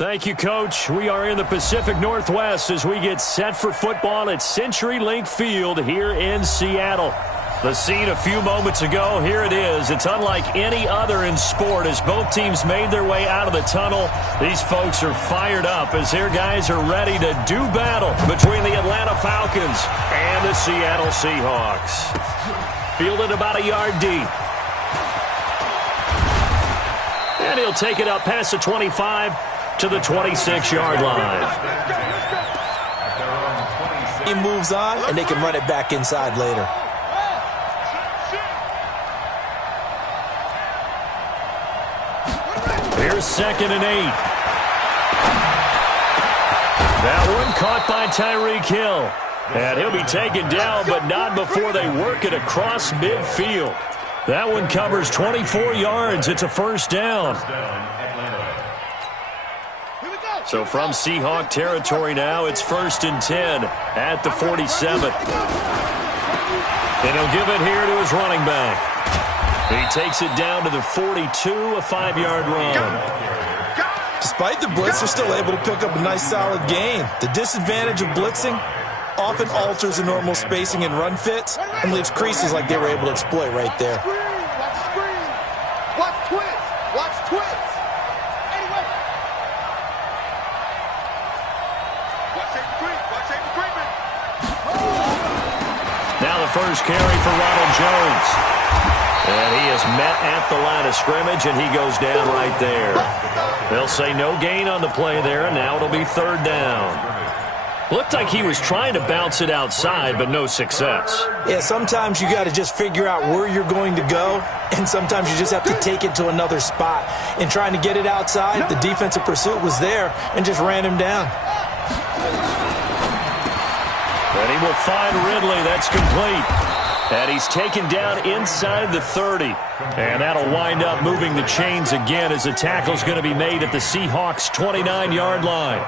Thank you, Coach. We are in the Pacific Northwest as we get set for football at CenturyLink Field here in Seattle. The scene a few moments ago, here it is. It's unlike any other in sport as both teams made their way out of the tunnel. These folks are fired up as their guys are ready to do battle between the Atlanta Falcons and the Seattle Seahawks. Fielded about a yard deep. And he'll take it up past the 25 to the 26-yard line. He moves on, and they can run it back inside later. Here's 2nd and 8. That one caught by Tyreek Hill. And he'll be taken down, but not before they work it across midfield. That one covers 24 yards. It's a first down. So from Seahawk territory now, it's 1st and 10 at the 47. And he'll give it here to his running back. He takes it down to the 42, a 5-yard run. Despite the blitz, they're still able to pick up a nice solid gain. The disadvantage of blitzing often alters the normal spacing and run fits and leaves creases like they were able to exploit right there. Watch twist. Watch twist. Anyway. Watch Aiden Green. Watch Aiden Green. Now the first carry for Ronald Jones. And he is met at the line of scrimmage, and he goes down right there. They'll say no gain on the play there, and now it'll be 3rd down. Looked like he was trying to bounce it outside, but no success. Yeah, sometimes you got to just figure out where you're going to go, and sometimes you just have to take it to another spot. In trying to get it outside, the defensive pursuit was there and just ran him down. And he will find Ridley. That's complete. And he's taken down inside the 30. And that'll wind up moving the chains again as the tackle's going to be made at the Seahawks' 29-yard line.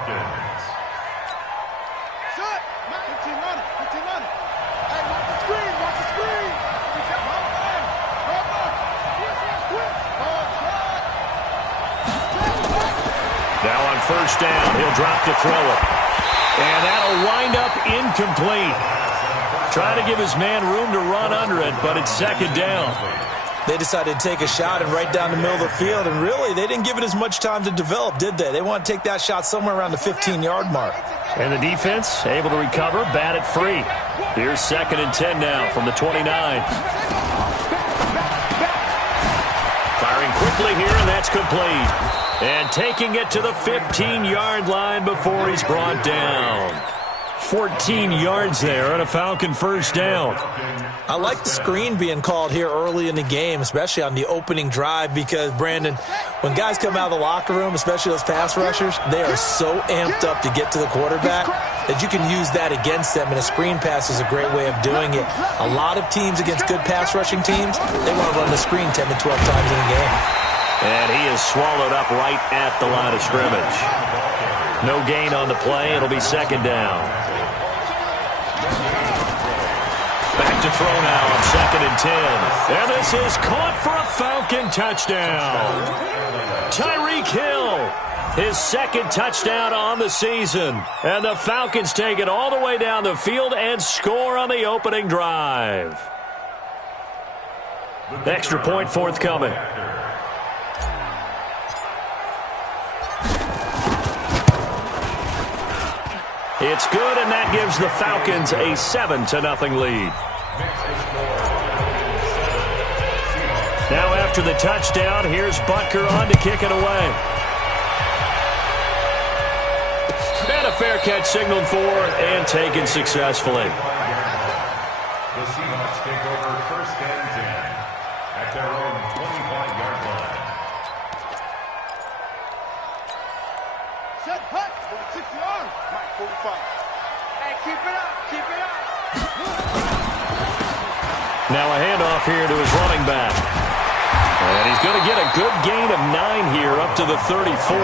Now on 1st down, he'll drop to throw it. And that'll wind up incomplete. Trying to give his man room to run under it, but it's 2nd down. They decided to take a shot and right down the middle of the field, and really, they didn't give it as much time to develop, did they? They want to take that shot somewhere around the 15-yard mark. And the defense able to recover, bat it free. Here's 2nd and 10 now from the 29. Firing quickly here, and that's complete. And taking it to the 15-yard line before he's brought down. 14 yards there and a Falcon first down. I like the screen being called here early in the game, especially on the opening drive, because, Brandon, when guys come out of the locker room, especially those pass rushers, they are so amped up to get to the quarterback that you can use that against them, and a screen pass is a great way of doing it. A lot of teams against good pass rushing teams, they want to run the screen 10 to 12 times in a game. And he is swallowed up right at the line of scrimmage. No gain on the play. It'll be 2nd down. Back to throw now on 2nd and 10. And this is caught for a Falcon touchdown. Tyreek Hill, his 2nd touchdown on the season. And the Falcons take it all the way down the field and score on the opening drive. Extra point forthcoming. It's good, and that gives the Falcons a 7-0 lead. Now after the touchdown, here's Butker on to kick it away. And a fair catch signaled for and taken successfully. The Seahawks take over 1st and 10 at their own 25-yard line. Set hut for the 6-yard. Mike 45. Hey, keep it up. Keep it up. Now a handoff here to his running back. And he's going to get a good gain of 9 here up to the 34.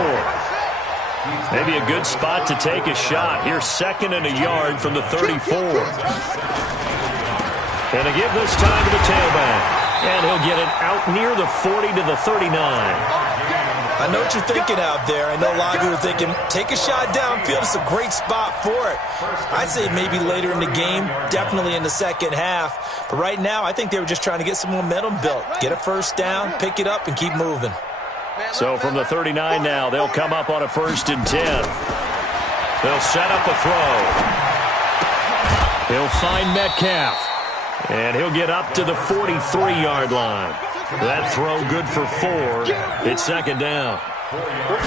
Maybe a good spot to take a shot. Here's 2nd and a yard from the 34. And to give this time to the tailback. And he'll get it out near the 40 to the 39. I know what you're thinking out there. I know a lot of you are thinking, take a shot downfield. It's a great spot for it. I'd say maybe later in the game, definitely in the second half. But right now, I think they were just trying to get some momentum built. Get a first down, pick it up, and keep moving. So from the 39 now, they'll come up on a 1st and 10. They'll set up a throw. He'll find Metcalf. And he'll get up to the 43-yard line. That throw good for 4. It's 2nd down.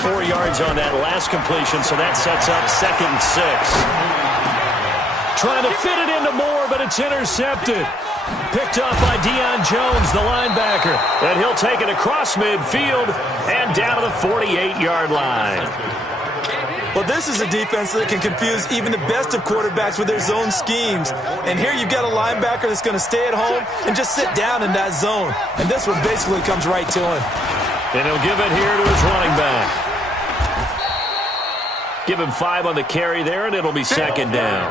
4 yards on that last completion, so that sets up 2nd and 6. Trying to fit it into Moore, but it's intercepted. Picked up by Deion Jones, the linebacker. And he'll take it across midfield and down to the 48-yard line. Well, this is a defense that can confuse even the best of quarterbacks with their zone schemes. And here you've got a linebacker that's going to stay at home and just sit down in that zone. And this one basically comes right to him. And he'll give it here to his running back. Give him 5 on the carry there, and it'll be 2nd down.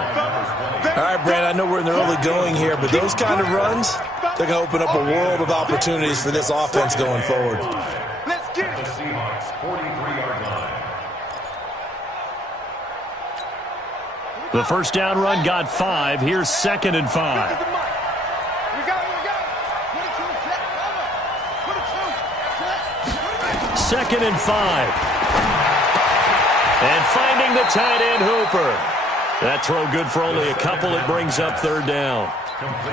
All right, Brand, I know we're in the early going here, but those kind of runs, they're going to open up a world of opportunities for this offense going forward. Let's get it. The Seahawks 43-yard line. The first down run got 5. Here's 2nd and 5. We got it. 2nd and 5. And finding the tight end, Hooper. That throw good for only a couple. It brings up 3rd down.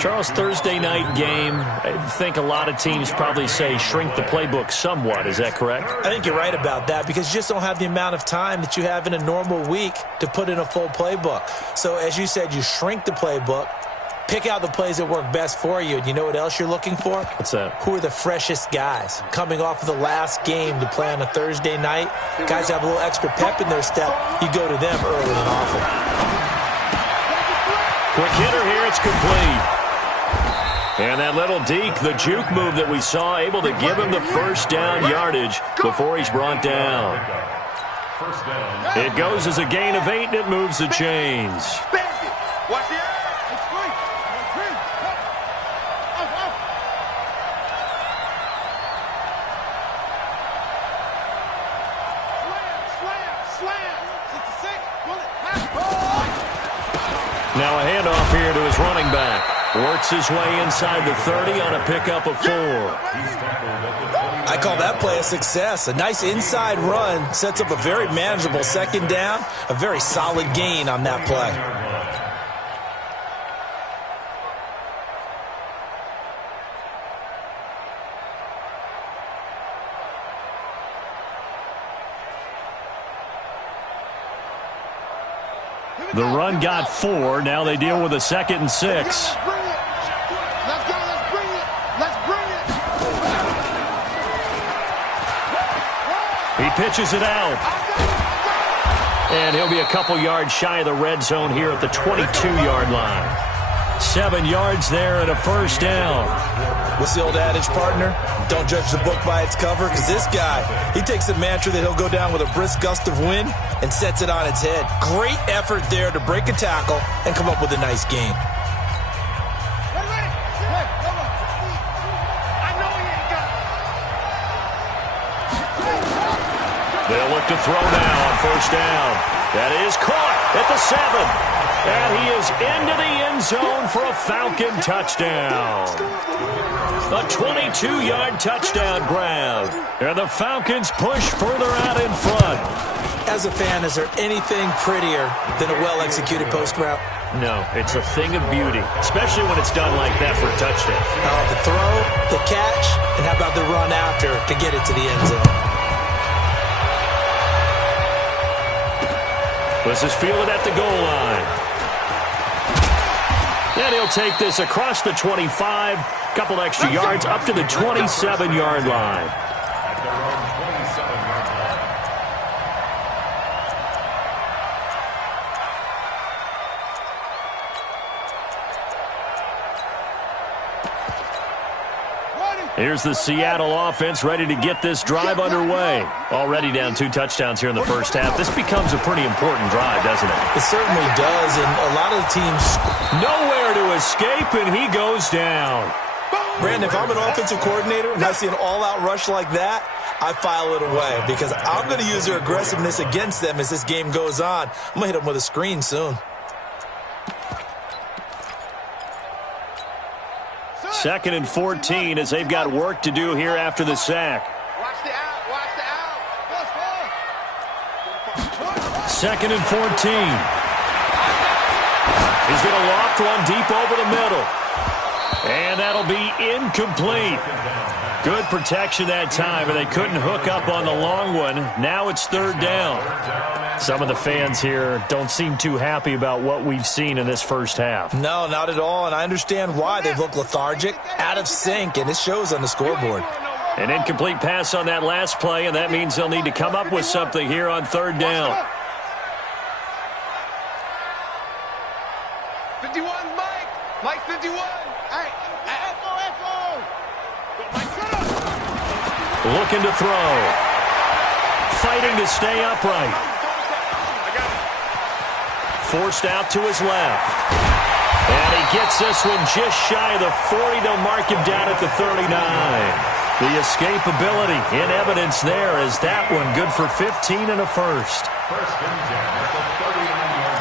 Charles, Thursday night game, I think a lot of teams probably say shrink the playbook somewhat. Is that correct? I think you're right about that because you just don't have the amount of time that you have in a normal week to put in a full playbook. So as you said, you shrink the playbook, pick out the plays that work best for you. And you know what else you're looking for? What's that? Who are the freshest guys coming off of the last game to play on a Thursday night? Guys have a little extra pep in their step. You go to them early and often. Quick hitter here, it's complete. And that little deke, the juke move that we saw, able to give him the first down yardage before he's brought down. It goes as a gain of 8, and it moves the chains. Watch the air. It's free. Slam. 66. Pull it. Now a handoff here to his running back. Works his way inside the 30 on a pickup of 4. I call that play a success. A nice inside run sets up a very manageable 2nd down. A very solid gain on that play. The run got 4. Now they deal with a 2nd and 6. Let's go. Let's bring it. Let's bring it. He pitches it out. And he'll be a couple yards shy of the red zone here at the 22-yard line. 7 yards there and a first down. What's the old adage, partner? Don't judge the book by its cover, because this guy, he takes a mantra that he'll go down with a brisk gust of wind and sets it on its head. Great effort there to break a tackle and come up with a nice gain. They'll look to throw now on first down. That is caught at the 7. And he is into the end zone for a Falcon touchdown. A 22-yard touchdown grab. And the Falcons push further out in front. As a fan, is there anything prettier than a well-executed post route? No, it's a thing of beauty, especially when it's done like that for a touchdown. The throw, the catch, and how about the run after to get it to the end zone? This is fielded at the goal line. And he'll take this across the 25, couple extra yards up to the 27-yard line. Here's the Seattle offense ready to get this drive underway. Already down 2 touchdowns here in the first half. This becomes a pretty important drive, doesn't it? It certainly does, and a lot of the teams... Nowhere to escape, and he goes down. Brandon, if I'm an offensive coordinator and I see an all-out rush like that, I file it away because I'm going to use their aggressiveness against them as this game goes on. I'm going to hit them with a screen soon. Second and 14 as they've got work to do here after the sack. Watch the out. Watch the out. Second and 14. He's going to loft one deep over the middle. And that'll be incomplete. Good protection that time, and they couldn't hook up on the long one. Now it's third down. Some of the fans here don't seem too happy about what we've seen in this first half. No, not at all, and I understand why. They've looked lethargic, out of sync, and it shows on the scoreboard. An incomplete pass on that last play, and that means they'll need to come up with something here on third down. 51, Mike. Mike 51. Hey, echo. Mike, shut up. Looking to throw. Fighting to stay upright. Forced out to his left. And he gets this one just shy of the 40. They'll mark him down at the 39. The escapability in evidence there is that one good for 15 and a first. First and 10 at the 39-yard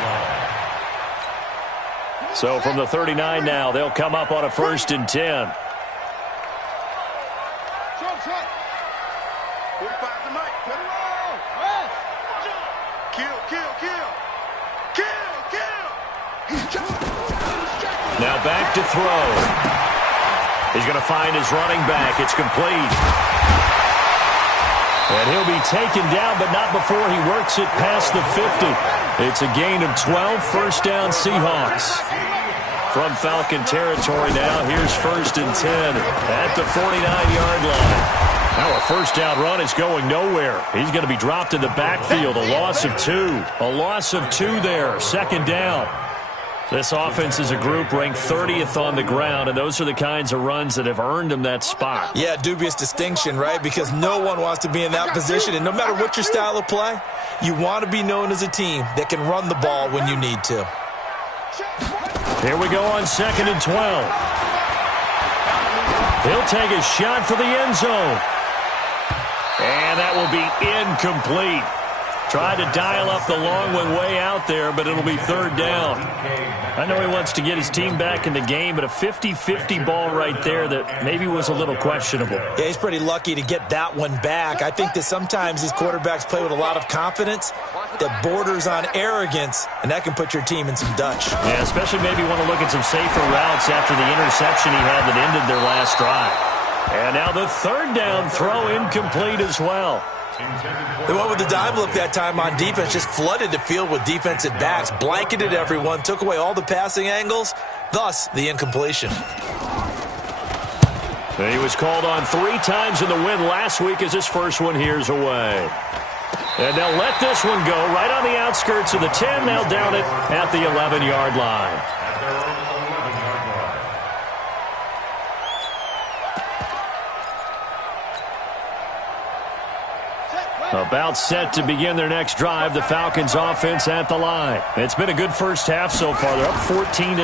line. So from the 39 now, they'll come up on a first and 10. Short. 45 to Mike. Put it on. Rest. Kill. Now back to throw. He's going to find his running back. It's complete. And he'll be taken down, but not before he works it past the 50. It's a gain of 12, first down Seahawks. From Falcon territory now, here's first and 10 at the 49-yard line. Now a first down run is going nowhere. He's going to be dropped in the backfield, a loss of 2. A loss of 2 there, second down. This offense is a group ranked 30th on the ground, and those are the kinds of runs that have earned them that spot. Yeah, dubious distinction, right? Because no one wants to be in that position, and no matter what your style of play, you want to be known as a team that can run the ball when you need to. Here we go on second and 12. He'll take a shot for the end zone. And that will be incomplete. Tried to dial up the long one way out there, but it'll be third down. I know he wants to get his team back in the game, but a 50-50 ball right there that maybe was a little questionable. Yeah, he's pretty lucky to get that one back. I think that sometimes these quarterbacks play with a lot of confidence that borders on arrogance, and that can put your team in some Dutch. Yeah, especially maybe want to look at some safer routes after the interception he had that ended their last drive. And now the third down throw incomplete as well. They went with the dime look that time on defense, just flooded the field with defensive backs, blanketed everyone, took away all the passing angles, thus the incompletion. And he was called on 3 times in the win last week as his first one here's away. And they'll let this one go right on the outskirts of the 10. They'll down it at the 11-yard line. About set to begin their next drive, the Falcons offense at the line. It's been a good first half so far. They're up 14-0.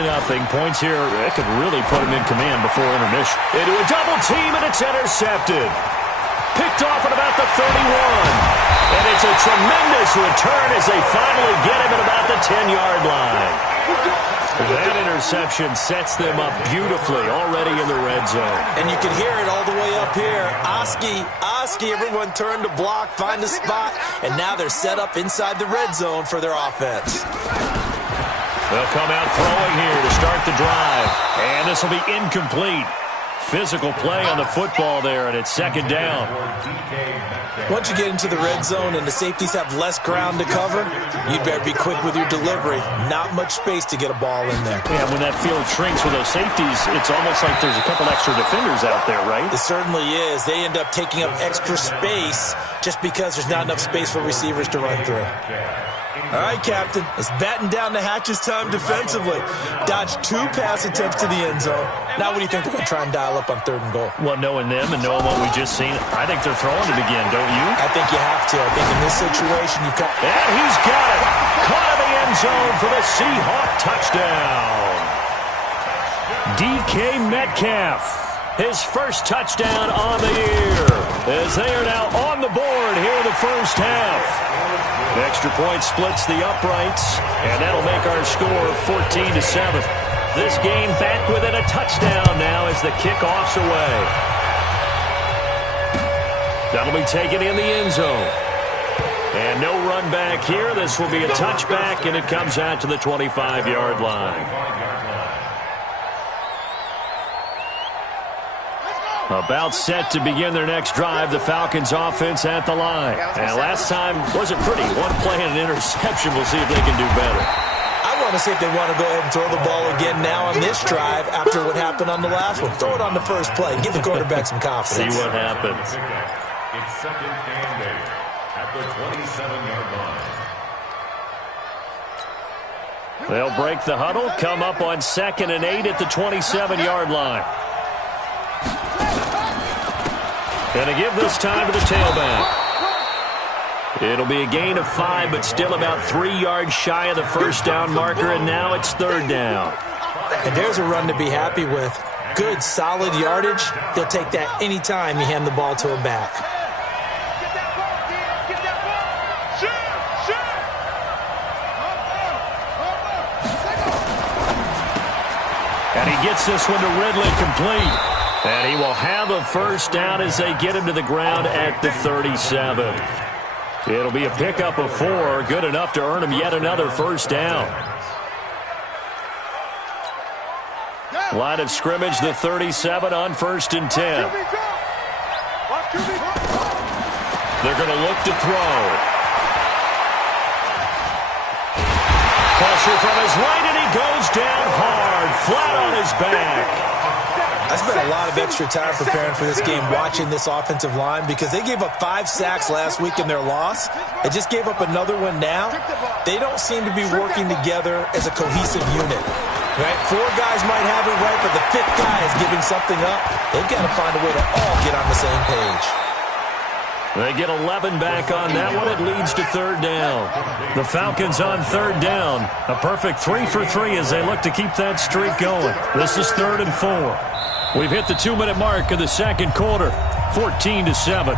Points here, it could really put them in command before intermission. Into a double team, and it's intercepted. Picked off at about the 31. And it's a tremendous return as they finally get him at about the 10-yard line. That interception sets them up beautifully already in the red zone. And you can hear it all the way up here. Oski, everyone turned to block, find a spot, and now they're set up inside the red zone for their offense. They'll come out throwing here to start the drive. And this will be incomplete. Physical play on the football there, and it's second down. Once you get into the red zone and the safeties have less ground to cover, you'd better be quick with your delivery. Not much space to get a ball in there. Yeah, when that field shrinks with those safeties, it's almost like there's a couple extra defenders out there, right? It certainly is. They end up taking up extra space just because there's not enough space for receivers to run through. All right, Captain, it's batten down the hatches time defensively. Dodged 2 pass attempts to the end zone. Now what do you think they're going to try and dial up on third and goal? Well, knowing them and knowing what we just seen, I think they're throwing it again, don't you? I think you have to. I think in this situation you cut. And he's got it. Caught in the end zone for the Seahawk touchdown. DK Metcalf. his first touchdown on the year, as they are now on the board here in the first half. The extra point splits the uprights, and that'll make our score 14-7. This game back within a touchdown now as the kickoff's away. That'll be taken in the end zone. And no run back here. This will be a touchback, and it comes out to the 25-yard line. About set to begin their next drive, the Falcons offense at the line. And last time wasn't pretty. One play and an interception. We'll see if they can do better. I want to see if they want to go ahead and throw the ball again now on this drive after what happened on the last one. Throw it on the first play. Give the quarterback some confidence. See what happens. It's second and 8 at the 27-yard line. They'll break the huddle, come up on 2nd and 8 at the 27-yard line. And to give this time to the tailback. It'll be a gain of 5, but still about 3 yards shy of the first down marker, and now it's 3rd down. And there's a run to be happy with. Good, solid yardage. He'll take that any time you hand the ball to a back. And he gets this one to Ridley complete. And he will have a first down as they get him to the ground at the 37. It'll be a pickup of 4, good enough to earn him yet another first down. Line of scrimmage, the 37 on 1st and 10. They're going to look to throw. Pressure from his right, and he goes down hard, flat on his back. I spent a lot of extra time preparing for this game, watching this offensive line, because they gave up 5 sacks last week in their loss. They just gave up another one now. They don't seem to be working together as a cohesive unit. Right? 4 guys might have it right, but the 5th guy is giving something up. They've got to find a way to all get on the same page. They get 11 back on that one. It leads to 3rd down. The Falcons on 3rd down. A perfect 3 for 3 as they look to keep that streak going. This is 3rd and 4. We've hit the 2-minute mark of the second quarter, 14-7.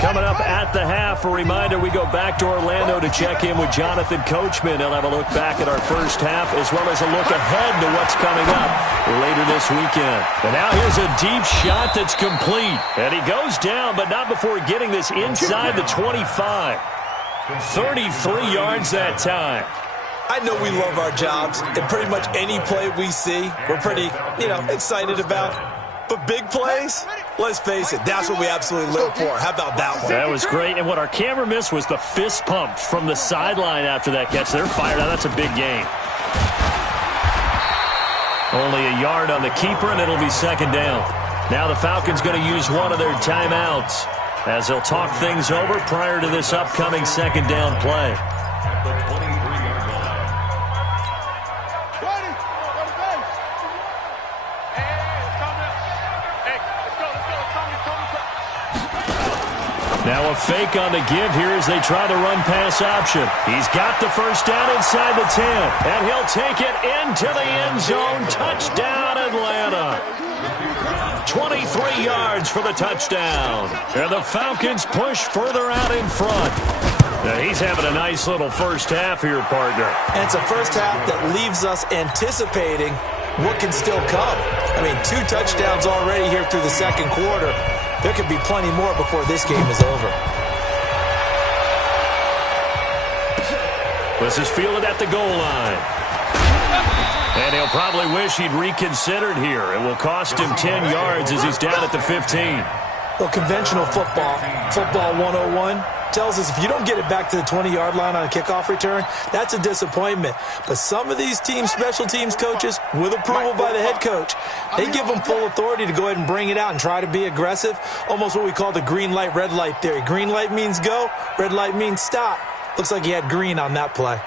Coming up at the half, a reminder, we go back to Orlando to check in with Jonathan Coachman. He'll have a look back at our first half as well as a look ahead to what's coming up later this weekend. And now here's a deep shot that's complete. And he goes down, but not before getting this inside the 25. 33 yards that time. I know we love our jobs, and pretty much any play we see, we're pretty, excited about. But big plays, let's face it, that's what we absolutely live for. How about that one? That was great, and what our camera missed was the fist pump from the sideline after that catch. They're fired out. That's a big gain. Only a yard on the keeper, and it'll be 2nd down. Now the Falcons going to use one of their timeouts as they'll talk things over prior to this upcoming 2nd down play. At the 23-yard line. Now a fake on the give here as they try the run-pass option. He's got the first down inside the 10, and he'll take it into the end zone. Touchdown, Atlanta. 23 yards for the touchdown. And the Falcons push further out in front. Now he's having a nice little first half here, partner. And it's a first half that leaves us anticipating what can still come. 2 touchdowns already here through the second quarter. There could be plenty more before this game is over. This is fielded at the goal line. And he'll probably wish he'd reconsidered here. It will cost him 10 yards as he's down at the 15. Well, conventional football 101, tells us if you don't get it back to the 20-yard line on a kickoff return, that's a disappointment. But some of these teams, special teams coaches, with approval by the head coach, they give them full authority to go ahead and bring it out and try to be aggressive, almost what we call the green light, red light theory. Green light means go, red light means stop. Looks like he had green on that play.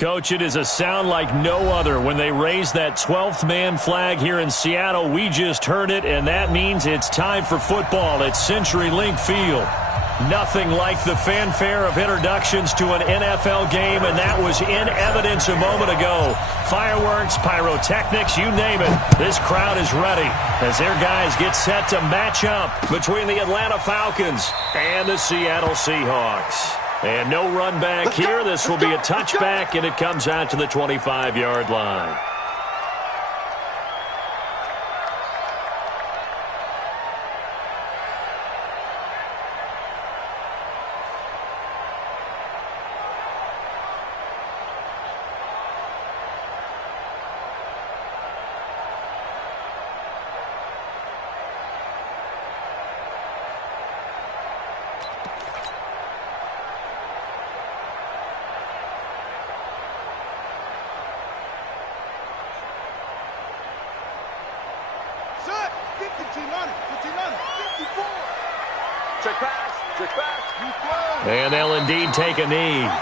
Coach, it is a sound like no other when they raise that 12th man flag here in Seattle. We just heard it, and that means it's time for football at CenturyLink Field. Nothing like the fanfare of introductions to an NFL game, and that was in evidence a moment ago. Fireworks, pyrotechnics, you name it. This crowd is ready as their guys get set to match up between the Atlanta Falcons and the Seattle Seahawks. And no run back here. This will be a touchback, and it comes out to the 25-yard line. And they'll indeed take a knee. Let's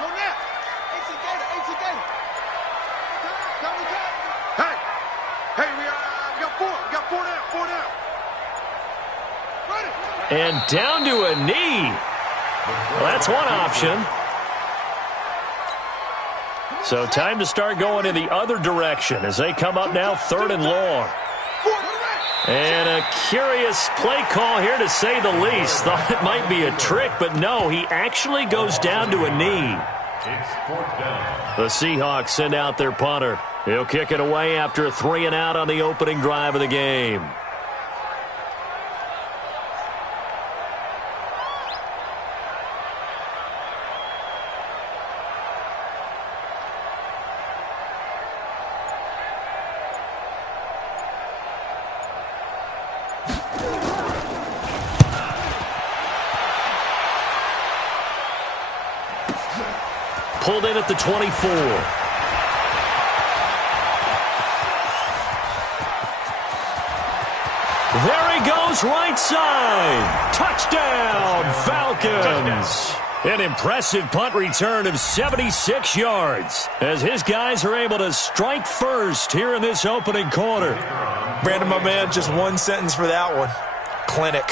go now. AC Gator. Hey, we got four down. Ready. And down to a knee. Well, that's one option. So time to start going in the other direction as they come up now 3rd and long. And a curious play call here, to say the least. Thought it might be a trick, but no, he actually goes down to a knee. It's 4th down. The Seahawks send out their punter. He'll kick it away after a 3-and-out on the opening drive of the game. Pulled in at the 24. There he goes, right side. Touchdown, Falcons. An impressive punt return of 76 yards as his guys are able to strike first here in this opening quarter. Brandon, my man, just one sentence for that one. Clinic.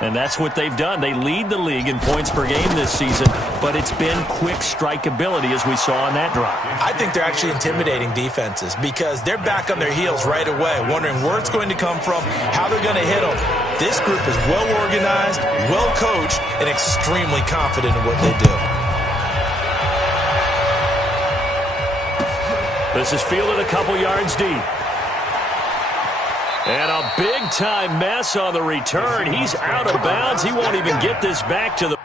And that's what they've done. They lead the league in points per game this season, but it's been quick strikeability as we saw on that drive. I think they're actually intimidating defenses because they're back on their heels right away, wondering where it's going to come from, how they're going to hit them. This group is well organized, well coached, and extremely confident in what they do. This is fielded a couple yards deep. And a big-time mess on the return. He's out of bounds. He won't even get this back to the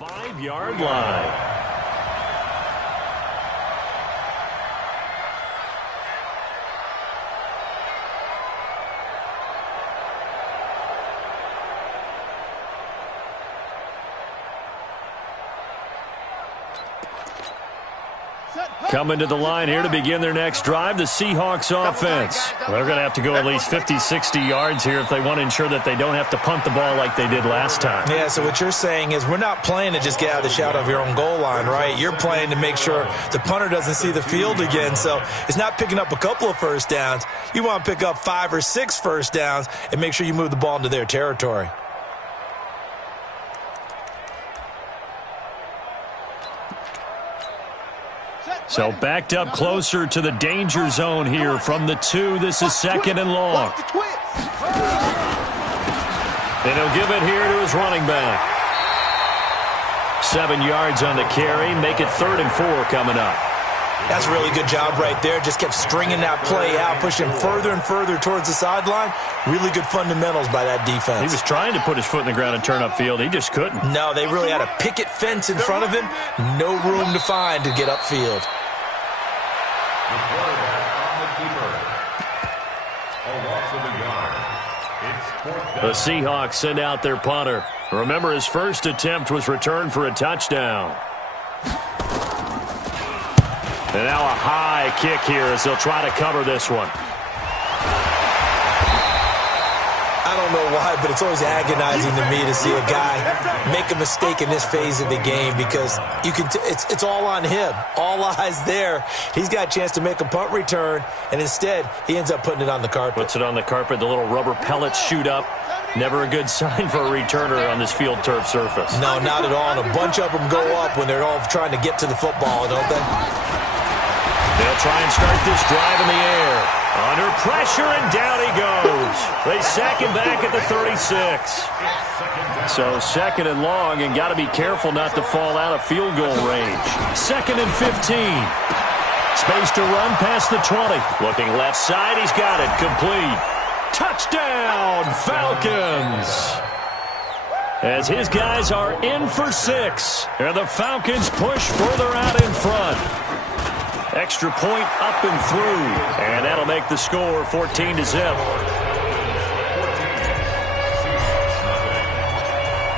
5-yard line. Coming to the line here to begin their next drive, the Seahawks offense. They're going to have to go at least 50, 60 yards here if they want to ensure that they don't have to punt the ball like they did last time. Yeah, so what you're saying is we're not playing to just get out of the shadow of your own goal line, right? You're playing to make sure the punter doesn't see the field again. So it's not picking up a couple of first downs. You want to pick up 5 or 6 first downs and make sure you move the ball into their territory. So backed up closer to the danger zone here from the 2. This is 2nd and long. And he'll give it here to his running back. 7 yards on the carry. Make it 3rd and 4 coming up. That's a really good job right there. Just kept stringing that play out, pushing further and further towards the sideline. Really good fundamentals by that defense. He was trying to put his foot in the ground and turn upfield. He just couldn't. No, they really had a picket fence in front of him. No room to find to get upfield. The quarterback on the keeper. A loss of a yard. It's 4th down. The Seahawks send out their punter. Remember, his first attempt was returned for a touchdown. And now a high kick here as they'll try to cover this one. I don't know why, but it's always agonizing to me to see a guy make a mistake in this phase of the game because you can. It's all on him. All eyes there. He's got a chance to make a punt return, and instead he ends up putting it on the carpet. Puts it on the carpet. The little rubber pellets shoot up. Never a good sign for a returner on this field turf surface. No, not at all. And a bunch of them go up when they're all trying to get to the football, don't they? They'll try and start this drive in the air. Under pressure, and down he goes. They sack him back at the 36. So 2nd and long, and got to be careful not to fall out of field goal range. 2nd and 15. Space to run past the 20. Looking left side, he's got it. Complete. Touchdown, Falcons. As his guys are in for 6. And the Falcons push further out in front. Extra point up and through. And that'll make the score 14-0.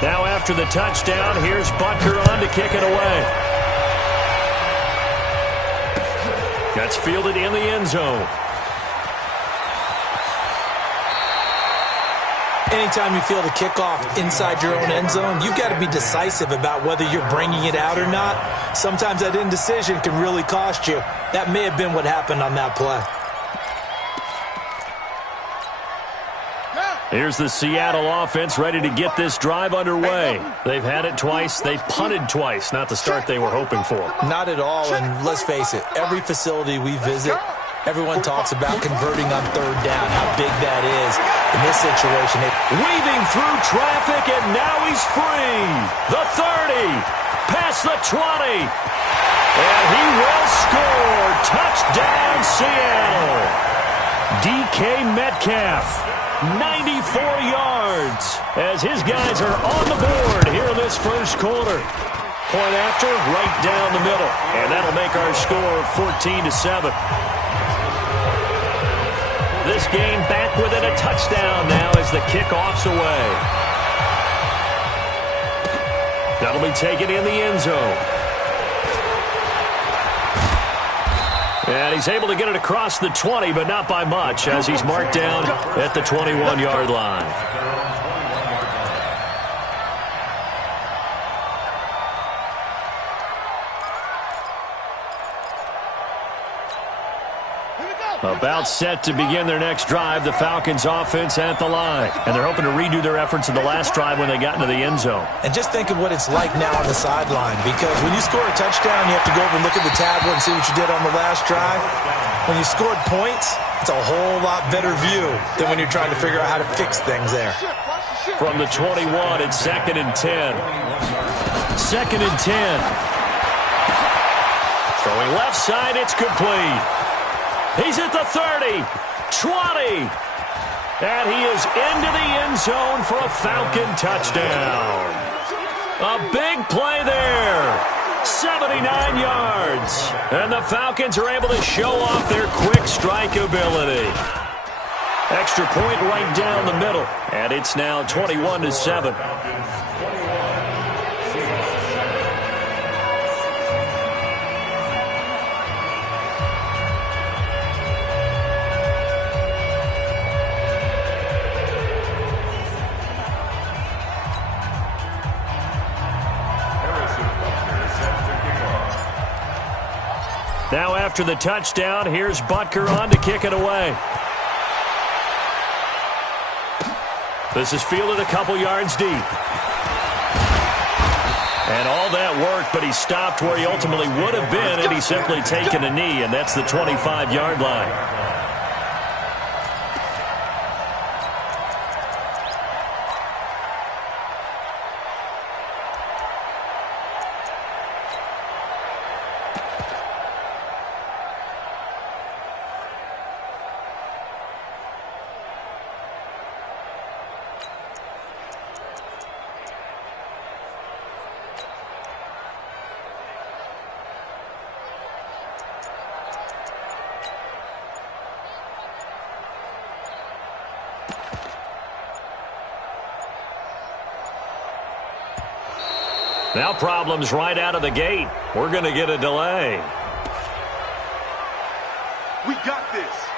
Now after the touchdown, here's Butker on to kick it away. That's fielded in the end zone. Anytime you feel the kickoff inside your own end zone, you've got to be decisive about whether you're bringing it out or not. Sometimes that indecision can really cost you. That may have been what happened on that play. Here's the Seattle offense ready to get this drive underway. They've had it twice. They've punted twice. Not the start they were hoping for. Not at all, and let's face it, every facility we visit, everyone talks about converting on 3rd down, how big that is. In this situation, weaving through traffic, and now he's free. The 30, past the 20, and he will score. Touchdown, Seattle. DK Metcalf, 94 yards, as his guys are on the board here in this first quarter. Point after, right down the middle, and that'll make our score 14-7. This game back within a touchdown now as the kickoff's away. That'll be taken in the end zone. And he's able to get it across the 20, but not by much, as he's marked down at the 21-yard line. About set to begin their next drive, the Falcons offense at the line. And they're hoping to redo their efforts in the last drive when they got into the end zone. And just think of what it's like now on the sideline, because when you score a touchdown, you have to go over and look at the tablet and see what you did on the last drive. When you scored points, it's a whole lot better view than when you're trying to figure out how to fix things there. From the 21, it's 2nd and 10. 2nd and 10. Throwing left side, it's complete. He's at the 30, 20, and he is into the end zone for a Falcon touchdown. A big play there. 79 yards. And the Falcons are able to show off their quick strike ability. Extra point right down the middle. And it's now 21-7. Now after the touchdown, here's Butker on to kick it away. This is fielded a couple yards deep. And all that worked, but he stopped where he ultimately would have been had he simply taken a knee, and that's the 25-yard line. Now problems right out of the gate. We're going to get a delay. We got this.